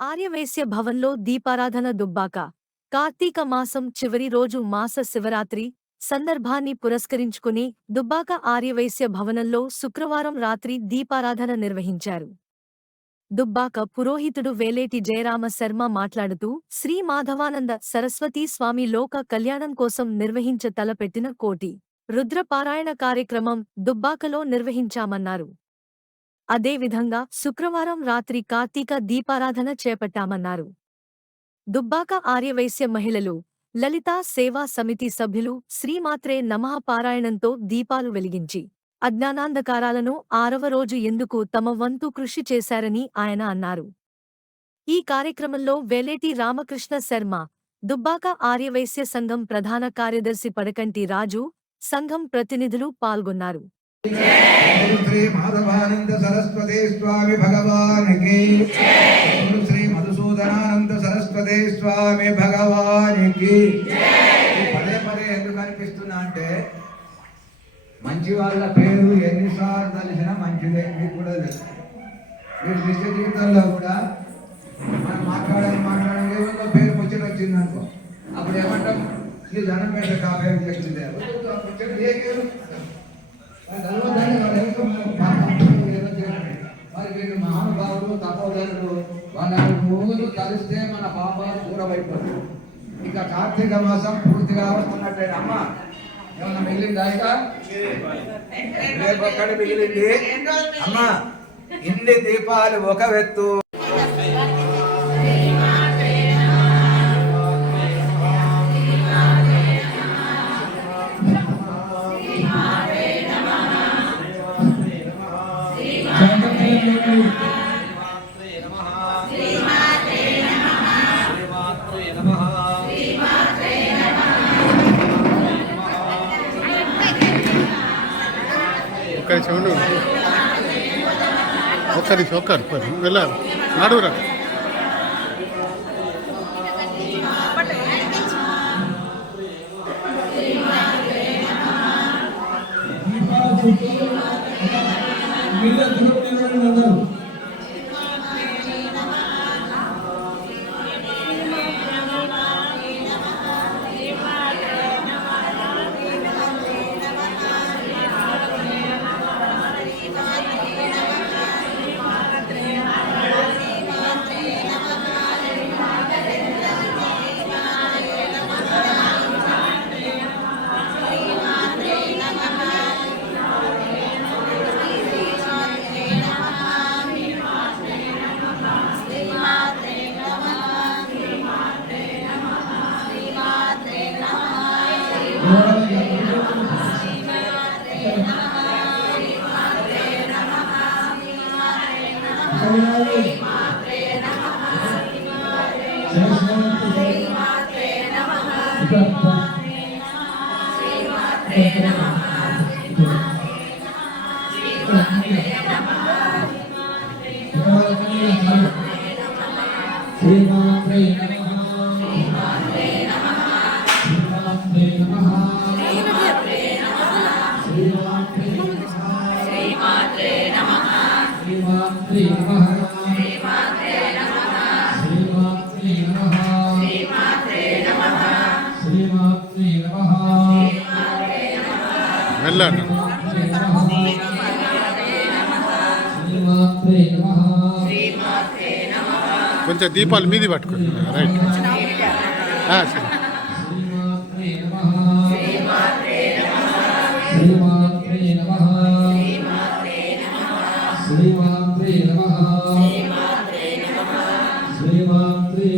ఆర్యవైశ్య భవన్లో దీపారాధన దుబ్బాక. కార్తీక మాసం చివరి రోజు మాస శివరాత్రి సందర్భాన్ని పురస్కరించుకుని దుబ్బాక ఆర్యవైశ్య భవనంలో శుక్రవారం రాత్రి దీపారాధన నిర్వహించారు. దుబ్బాక పురోహితుడు వేలేటి జయరామ శర్మ మాట్లాడుతూ శ్రీ మాధవానంద సరస్వతీ స్వామి లోక కళ్యాణం కోసం నిర్వహించ తలపెట్టిన కోటి. రుద్రపారాయణ కార్యక్రమం దుబ్బాకలో నిర్వహించామన్నారు. అదేవిధంగా శుక్రవారం రాత్రి కార్తీక దీపారాధన చేపట్టామన్నారు. దుబ్బాక ఆర్యవైశ్య మహిళలు లలితా సేవా సమితి సభ్యులు శ్రీమాత్రే నమః పారాయణంతో దీపాలు వెలిగించి అజ్ఞానాంధకారాలను ఆరవ రోజు ఎందుకు తమ వంతు కృషి చేశారని ఆయన అన్నారు. ఈ కార్యక్రమంలో వేలేటి రామకృష్ణ శర్మ దుబ్బాక ఆర్యవైశ్య సంఘం ప్రధాన కార్యదర్శి పడకంటి రాజు సంఘం ప్రతినిధులు పాల్గొన్నారు. శ్రీ మాధవానంద సరస్వతి స్వామి భగవానికి శ్రీ మధుసూదనానంద సరస్వతి స్వామి భగవానికి పదే పదే ఎందుకు అనిపిస్తున్నా అంటే మంచి వాళ్ళ పేరు ఎన్నిసార్లు తెలిసినా మంచిదే మీకు కూడా తెలుసు. మీరు నిత్య జీవితంలో కూడా మనం మాట్లాడాలి మాట్లాడాలి ఏమన్నా పేరు ముచ్చట వచ్చింది అనుకో అప్పుడు ఏమంటాం? నీ ధనం పెట్ట ఆ పేరు తెలిసిందే ముచ్చట ఏ పేరు మరి వీళ్ళు మహానుభావులు తపోధనులు వాళ్ళ మూగులు కలిస్తే మన పాపాలు దూరం అయిపోతుంది ఇక కార్తీక మాసం పూర్తిగా వస్తున్నట్టే అమ్మ ఏమన్నా మిగిలిందా ఇక రేపు ఒక్కటి మిగిలింది. అమ్మ ఇన్ని దీపాలు ఒక వెత్తు. ఒక్క నిమిషం ఉండు ఒక్క నిమిషం ఒక్క వెళ్ళా నడువురా శ్రీమాత్రే నమ. శ్రీమాత్రే శ్రీమాత్రే వెళ్ళండి శ్రీమాత్రే కొంచెం దీపాలు మీది పట్టుకోండి. రైట్. సరే. శ్రీమాత్రే నమ. శ్రీమాత్రే